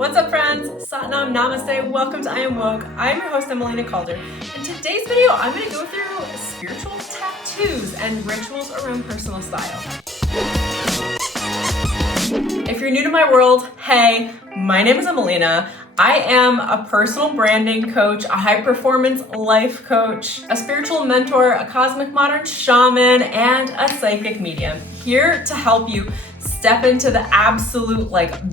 What's up, friends? Satnam Namaste. Welcome to I Am Woke. I'm your host, Emelina Calder. In today's video, I'm going to go through spiritual tattoos and rituals around personal style. If you're new to my world, hey, my name is Emelina. I am a personal branding coach, a high-performance life coach, a spiritual mentor, a cosmic modern shaman, and a psychic medium, here to help you step into the absolute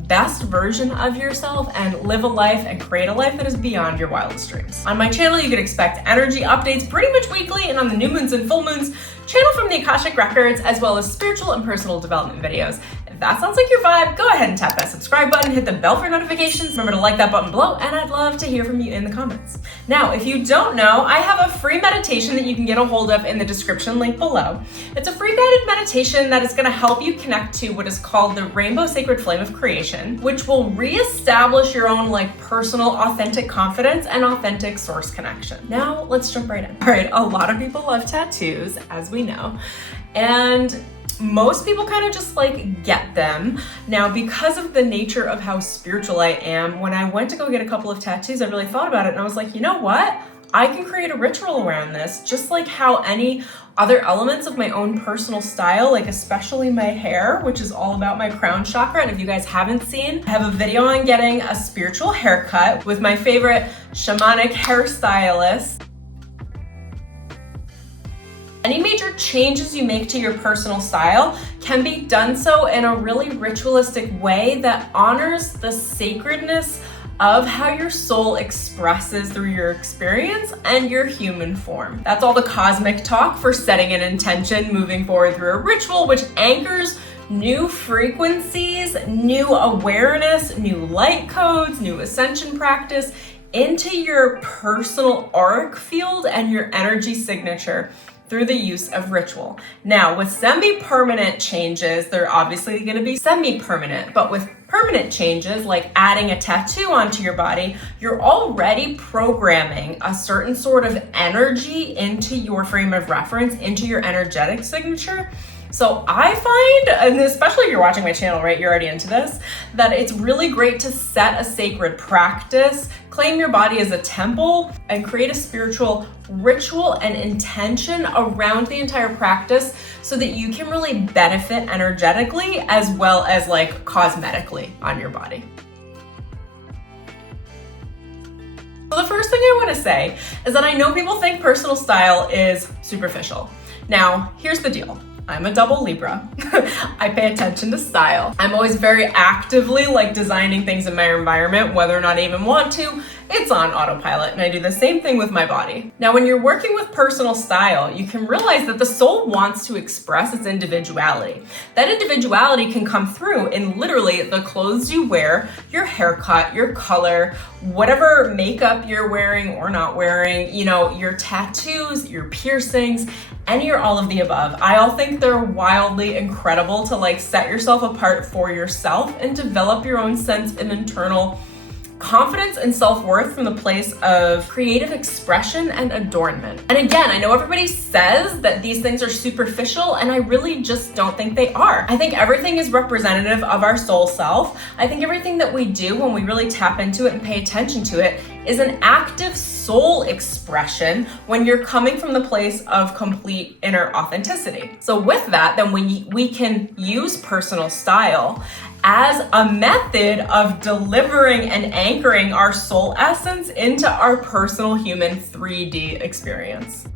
best version of yourself and live a life and create a life that is beyond your wildest dreams. On my channel, you can expect energy updates pretty much weekly, and on the new moons and full moons, channel from the Akashic records, as well as spiritual and personal development videos. If that sounds like your vibe, go ahead and tap that subscribe button, hit the bell for notifications. Remember to like that button below, and I'd love to hear from you in the comments. Now, if you don't know, I have a free meditation that you can get a hold of in the description link below. It's a free guided meditation that is going to help you connect to what is called the Rainbow Sacred Flame of Creation, which will reestablish your own personal, authentic confidence and authentic source connection. Now, let's jump right in. All right, a lot of people love tattoos, as we know, and most people kind of just get them. Now, because of the nature of how spiritual I am, when I went to go get a couple of tattoos, I really thought about it and I was like, you know what? I can create a ritual around this, just like how any other elements of my own personal style, especially my hair, which is all about my crown chakra. And if you guys haven't seen, I have a video on getting a spiritual haircut with my favorite shamanic hairstylist. Any major changes you make to your personal style can be done so in a really ritualistic way that honors the sacredness of how your soul expresses through your experience and your human form. That's all the cosmic talk for setting an intention moving forward through a ritual, which anchors new frequencies, new awareness, new light codes, new ascension practice into your personal auric field and your energy signature through the use of ritual. Now, with semi-permanent changes, they're obviously going to be semi-permanent, but with permanent changes, like adding a tattoo onto your body, you're already programming a certain sort of energy into your frame of reference, into your energetic signature. So I find, and especially if you're watching my channel, right, you're already into this, that it's really great to set a sacred practice, claim your body as a temple, and create a spiritual ritual and intention around the entire practice so that you can really benefit energetically as well as cosmetically on your body. So the first thing I want to say is that I know people think personal style is superficial. Now, here's the deal. I'm a double Libra. I pay attention to style. I'm always very actively designing things in my environment, whether or not I even want to. It's on autopilot, and I do the same thing with my body. Now, when you're working with personal style, you can realize that the soul wants to express its individuality. That individuality can come through in literally the clothes you wear, your haircut, your color, whatever makeup you're wearing or not wearing, your tattoos, your piercings, any or all of the above. I all think they're wildly incredible to set yourself apart for yourself and develop your own sense of internal confidence and self-worth from the place of creative expression and adornment. And again, I know everybody says that these things are superficial, and I really just don't think they are. I think everything is representative of our soul self. I think everything that we do when we really tap into it and pay attention to it is an active soul expression when you're coming from the place of complete inner authenticity. So with that, then we can use personal style as a method of delivering and anchoring our soul essence into our personal human 3D experience.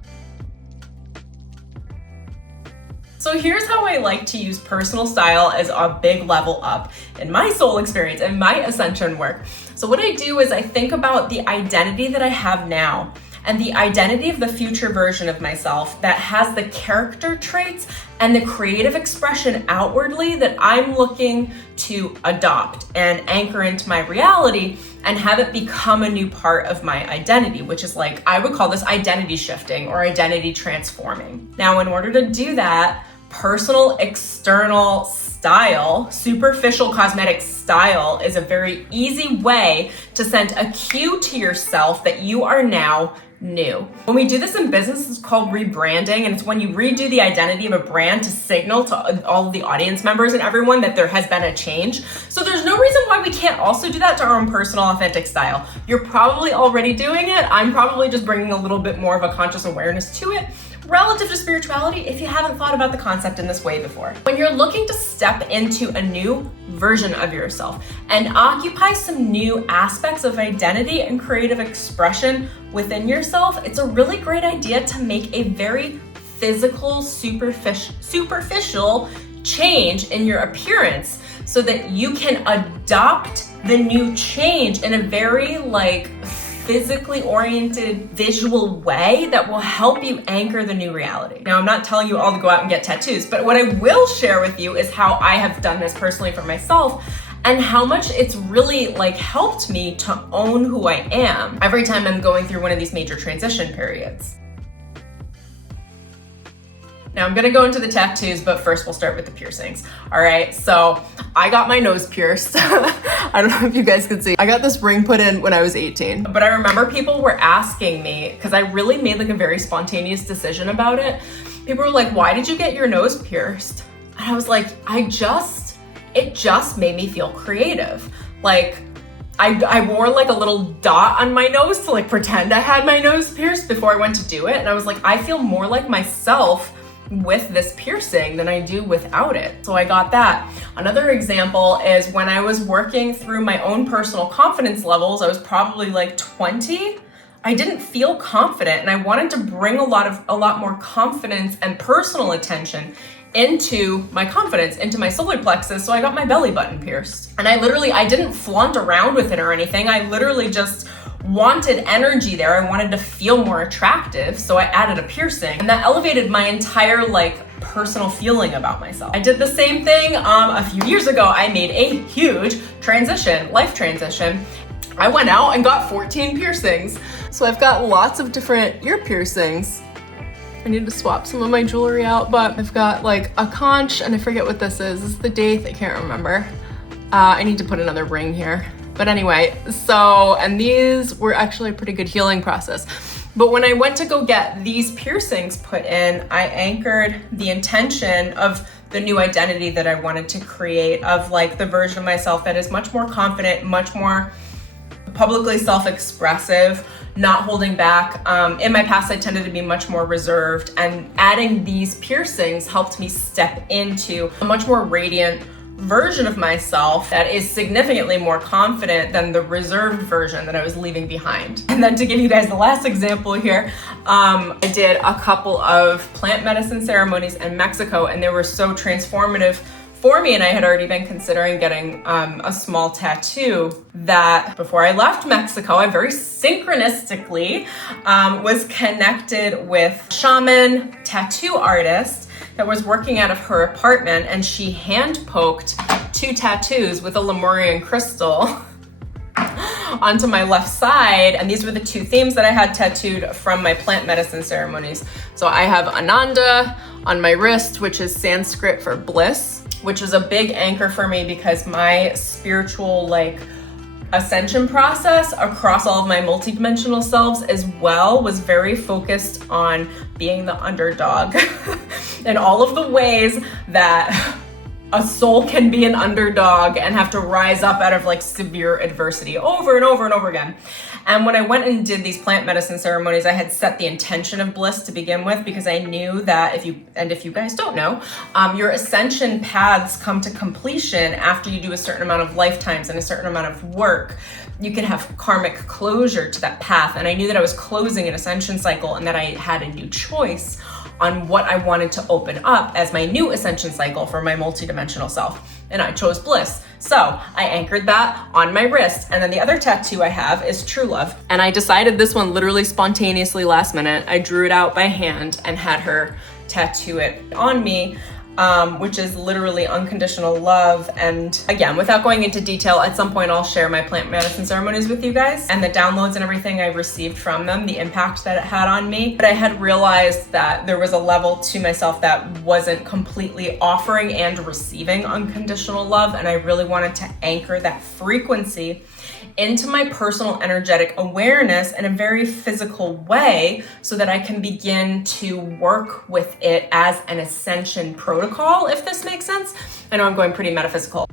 So here's how I like to use personal style as a big level up in my soul experience and my ascension work. So what I do is I think about the identity that I have now and the identity of the future version of myself that has the character traits and the creative expression outwardly that I'm looking to adopt and anchor into my reality and have it become a new part of my identity, which is I would call this identity shifting or identity transforming. Now, in order to do that, personal external style, superficial cosmetic style, is a very easy way to send a cue to yourself that you are now new. When we do this in business, it's called rebranding, and it's when you redo the identity of a brand to signal to all of the audience members and everyone that there has been a change. So there's no reason why we can't also do that to our own personal authentic style. You're probably already doing it. I'm probably just bringing a little bit more of a conscious awareness to it relative to spirituality if you haven't thought about the concept in this way before. When you're looking to step into a new version of yourself and occupy some new aspects of identity and creative expression within yourself, it's a really great idea to make a very physical, superficial change in your appearance so that you can adopt the new change in a very physically oriented visual way that will help you anchor the new reality. Now, I'm not telling you all to go out and get tattoos, but what I will share with you is how I have done this personally for myself and how much it's really helped me to own who I am every time I'm going through one of these major transition periods. Now I'm gonna go into the tattoos, but first we'll start with the piercings. All right, so I got my nose pierced. I don't know if you guys can see. I got this ring put in when I was 18, but I remember people were asking me, because I really made a very spontaneous decision about it. People were like, why did you get your nose pierced? And I was like, it just made me feel creative. I wore a little dot on my nose to pretend I had my nose pierced before I went to do it. And I was like, I feel more like myself with this piercing than I do without it. So I got that. Another example is when I was working through my own personal confidence levels, I was probably 20. I didn't feel confident and I wanted to bring a lot more confidence and personal attention into my confidence, into my solar plexus. So I got my belly button pierced. And I didn't flaunt around with it or anything. I literally just wanted energy there. I wanted to feel more attractive, so I added a piercing, and that elevated my entire personal feeling about myself. I did the same thing a few years ago. I made a huge life transition. I went out and got 14 piercings. So I've got lots of different ear piercings. I need to swap some of my jewelry out, but I've got a conch, and I forget what this is. This is the daith, I can't remember. I need to put another ring here. But anyway, and these were actually a pretty good healing process. But when I went to go get these piercings put in, I anchored the intention of the new identity that I wanted to create, of the version of myself that is much more confident, much more publicly self-expressive, not holding back. In my past, I tended to be much more reserved, and adding these piercings helped me step into a much more radiant version of myself that is significantly more confident than the reserved version that I was leaving behind. And then to give you guys the last example here, I did a couple of plant medicine ceremonies in Mexico, and they were so transformative for me, and I had already been considering getting a small tattoo, that before I left Mexico, I very synchronistically was connected with a shaman tattoo artist that was working out of her apartment, and she hand poked 2 tattoos with a Lemurian crystal onto my left side. And these were the 2 themes that I had tattooed from my plant medicine ceremonies. So I have Ananda on my wrist, which is Sanskrit for bliss, which is a big anchor for me because my spiritual ascension process across all of my multidimensional selves as well was very focused on being the underdog and all of the ways that a soul can be an underdog and have to rise up out of severe adversity over and over and over again. And when I went and did these plant medicine ceremonies, I had set the intention of bliss to begin with, because I knew that if you guys don't know, your ascension paths come to completion after you do a certain amount of lifetimes and a certain amount of work. You can have karmic closure to that path. And I knew that I was closing an ascension cycle and that I had a new choice on what I wanted to open up as my new ascension cycle for my multidimensional self. And I chose bliss. So I anchored that on my wrist. And then the other tattoo I have is true love. And I decided this one literally spontaneously last minute. I drew it out by hand and had her tattoo it on me. which is literally unconditional love. And again, without going into detail, at some point I'll share my plant medicine ceremonies with you guys and the downloads and everything I received from them, the impact that it had on me. But I had realized that there was a level to myself that wasn't completely offering and receiving unconditional love, and I really wanted to anchor that frequency into my personal energetic awareness in a very physical way so that I can begin to work with it as an ascension protocol, if this makes sense. I know I'm going pretty metaphysical.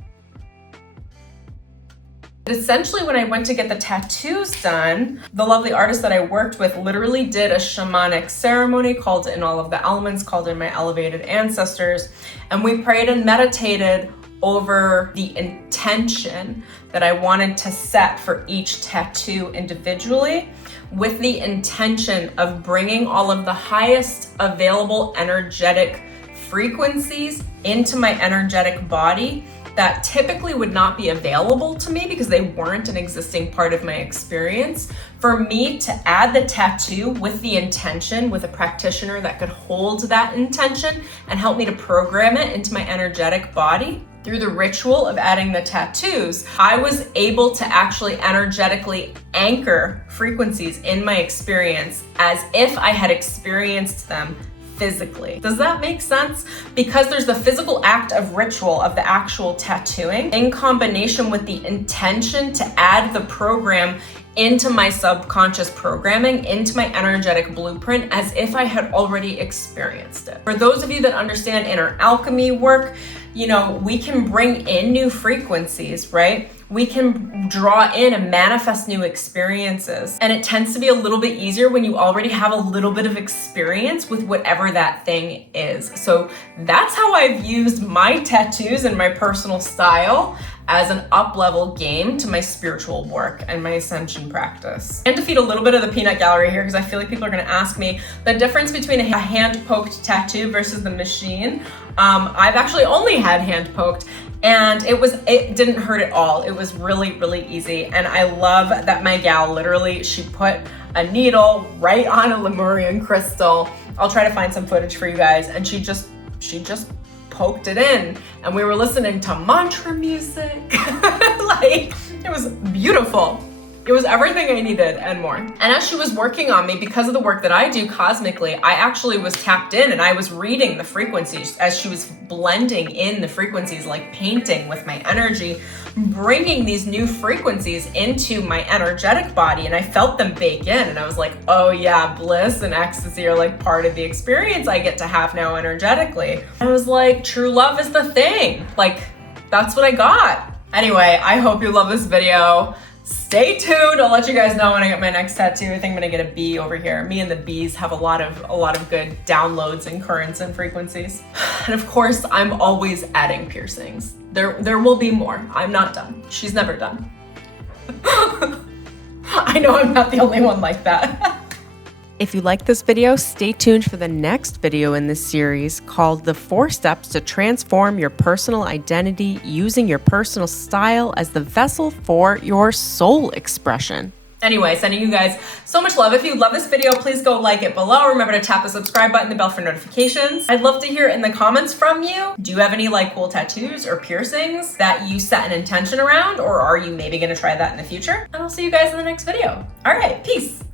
Essentially, when I went to get the tattoos done, the lovely artist that I worked with literally did a shamanic ceremony, called in all of the elements, called in my elevated ancestors, and we prayed and meditated over the intention that I wanted to set for each tattoo individually, with the intention of bringing all of the highest available energetic frequencies into my energetic body that typically would not be available to me because they weren't an existing part of my experience, for me to add the tattoo with the intention, with a practitioner that could hold that intention and help me to program it into my energetic body. Through the ritual of adding the tattoos, I was able to actually energetically anchor frequencies in my experience as if I had experienced them physically. Does that make sense? Because there's the physical act of ritual of the actual tattooing in combination with the intention to add the program into my subconscious programming, into my energetic blueprint, as if I had already experienced it. For those of you that understand inner alchemy work, you know, we can bring in new frequencies, right? We can draw in and manifest new experiences. And it tends to be a little bit easier when you already have a little bit of experience with whatever that thing is. So that's how I've used my tattoos and my personal style as an up-level game to my spiritual work and my ascension practice. And to feed a little bit of the peanut gallery here, because I feel like people are gonna ask me the difference between a hand-poked tattoo versus the machine. I've actually only had hand-poked, and it didn't hurt at all. It was really, really easy. And I love that my gal literally, she put a needle right on a Lemurian crystal. I'll try to find some footage for you guys. And she just poked it in, and we were listening to mantra music. Like, it was beautiful. It was everything I needed and more. And as she was working on me, because of the work that I do cosmically, I actually was tapped in and I was reading the frequencies as she was blending in the frequencies, like painting with my energy, bringing these new frequencies into my energetic body. And I felt them bake in, and I was like, oh yeah, bliss and ecstasy are like part of the experience I get to have now energetically. I was like, true love is the thing. Like, that's what I got. Anyway, I hope you love this video. Stay tuned. I'll let you guys know when I get my next tattoo. I think I'm gonna get a bee over here. Me and the bees have a lot of good downloads and currents and frequencies. And of course, I'm always adding piercings. There will be more. I'm not done. She's never done. I know I'm not the only one like that. If you like this video, stay tuned for the next video in this series called The 4 Steps to Transform Your Personal Identity Using Your Personal Style as the Vessel for Your Soul Expression. Anyway, sending you guys so much love. If you love this video, please go like it below. Remember to tap the subscribe button, the bell for notifications. I'd love to hear in the comments from you. Do you have any like cool tattoos or piercings that you set an intention around, or are you maybe gonna try that in the future? And I'll see you guys in the next video. All right, peace.